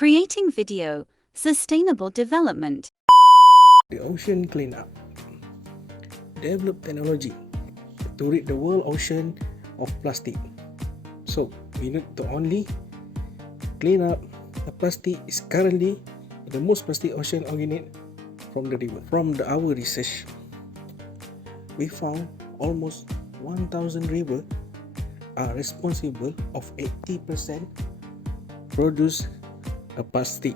Creating video, sustainable development. The ocean cleanup. Develop technology to rid the world ocean of plastic. So we need to only clean up the plastic is currently the most plastic ocean originate from the river. From our research, we found almost 1,000 rivers are responsible of 80% produce a plastic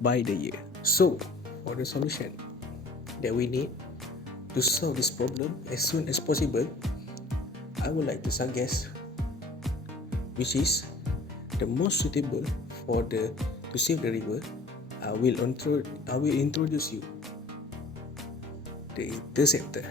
by the year. So for the solution that we need to solve this problem as soon as possible, I would like to suggest which is the most suitable for to save the river. I will introduce you the Interceptor.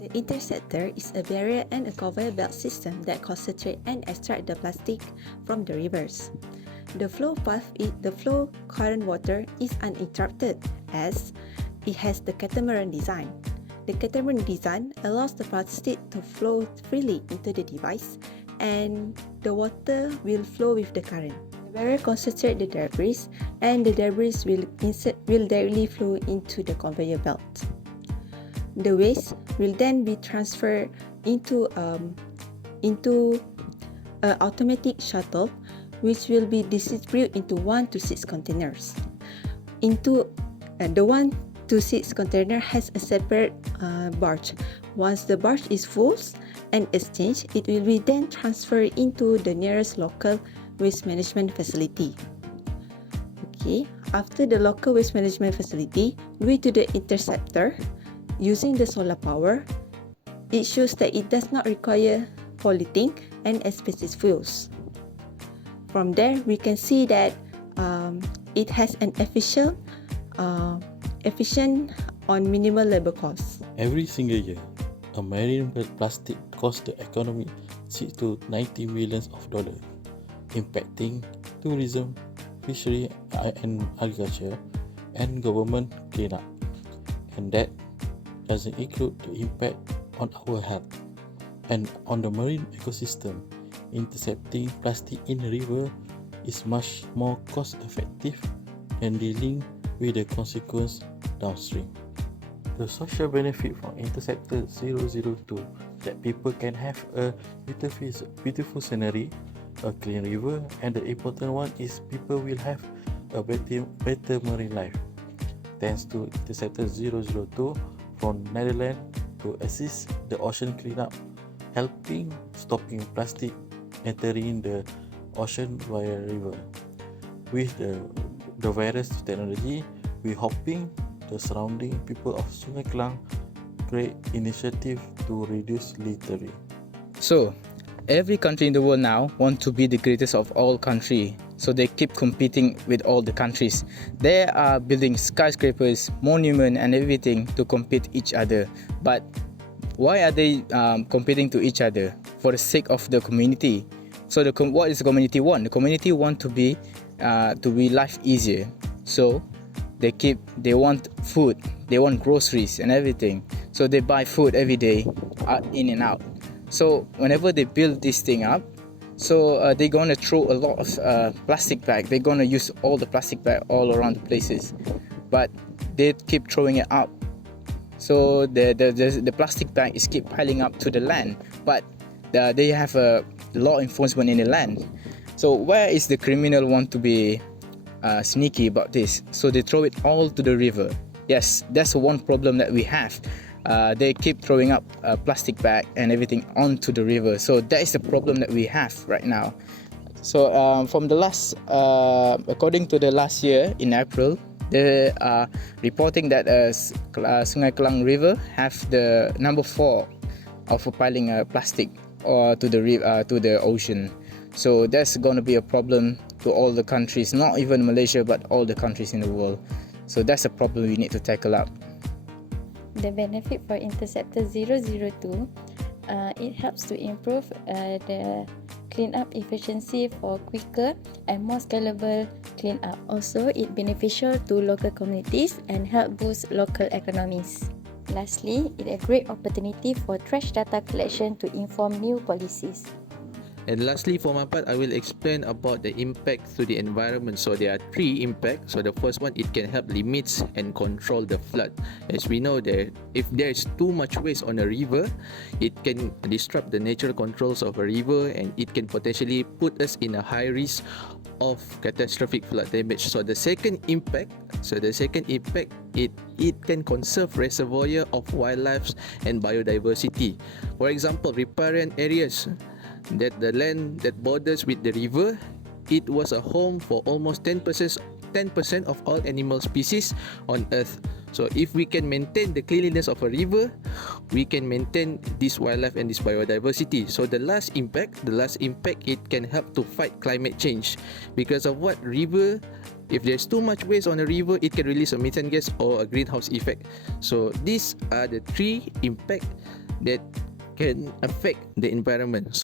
The Interceptor is a barrier and a conveyor belt system that concentrate and extract the plastic from the rivers. The flow current water is uninterrupted as it has the catamaran design. The catamaran design allows the plastic to flow freely into the device and the water will flow with the current. The barrier concentrates the debris and the debris will directly flow into the conveyor belt. The waste will then be transferred into an automatic shuttle which will be distributed into 1 to 6 containers. The 1 to 6 container has a separate barge. Once the barge is full and exchanged, it will be then transferred into the nearest local waste management facility. Okay, after the local waste management facility, due to the Interceptor, using the solar power, it shows that it does not require polluting and expensive fuels. From there, we can see that it has an efficient on minimal labor costs. Every single year, a marine plastic costs the economy $6 to $90 million, impacting tourism, fishery and agriculture, and government cleanup. And that doesn't include the impact on our health and on the marine ecosystem. Intercepting plastic in the river is much more cost effective than dealing with the consequence downstream. The social benefit from Interceptor 002 that people can have a beautiful scenery, a clean river, and the important one is people will have a better marine life. Thanks to Interceptor 002 from Netherlands to assist the ocean cleanup, helping stopping plastic entering the ocean via river. With the various technology, we hoping the surrounding people of Sungai Kelang create initiative to reduce littering. So, every country in the world now want to be the greatest of all country. So they keep competing with all the countries. They are building skyscrapers, monuments and everything to compete each other. But why are they competing to each other? For the sake of the community. So what is the community want? The community want to be life easier. So they want food, they want groceries and everything. So they buy food every day, in and out. So whenever they build this thing up, so they're gonna throw a lot of plastic bag. They're gonna use all the plastic bag all around the places, but they keep throwing it out. So the plastic bag is keep piling up to the land, but they have a law enforcement in the land. So where is the criminal want to be sneaky about this? So they throw it all to the river. Yes, that's one problem that we have. They keep throwing up plastic bag and everything onto the river. So that is the problem that we have right now. So from the last, according to the last year in April, they are reporting that Sungai Kelang River have the number 4 of piling plastic to the ocean. So that's going to be a problem to all the countries, not even Malaysia, but all the countries in the world. So that's a problem we need to tackle up. The benefit for Interceptor 002, it helps to improve the cleanup efficiency for quicker and more scalable cleanup. Also, it's beneficial to local communities and help boost local economies. Lastly, it's a great opportunity for trash data collection to inform new policies. And lastly, for my part, I will explain about the impact to the environment. So there are three impacts. So the first one, it can help limit and control the flood. As we know that if there is too much waste on a river, it can disrupt the natural controls of a river, and it can potentially put us in a high risk of catastrophic flood damage. So the second impact, it can conserve reservoir of wildlife and biodiversity. For example, riparian areas, that the land that borders with the river, it was a home for almost 10% of all animal species on earth. So if we can maintain the cleanliness of a river, we can maintain this wildlife and this biodiversity. So the last impact, it can help to fight climate change. Because of what? River, if there's too much waste on a river, it can release a methane gas or a greenhouse effect. So these are the three impacts that can affect the environment.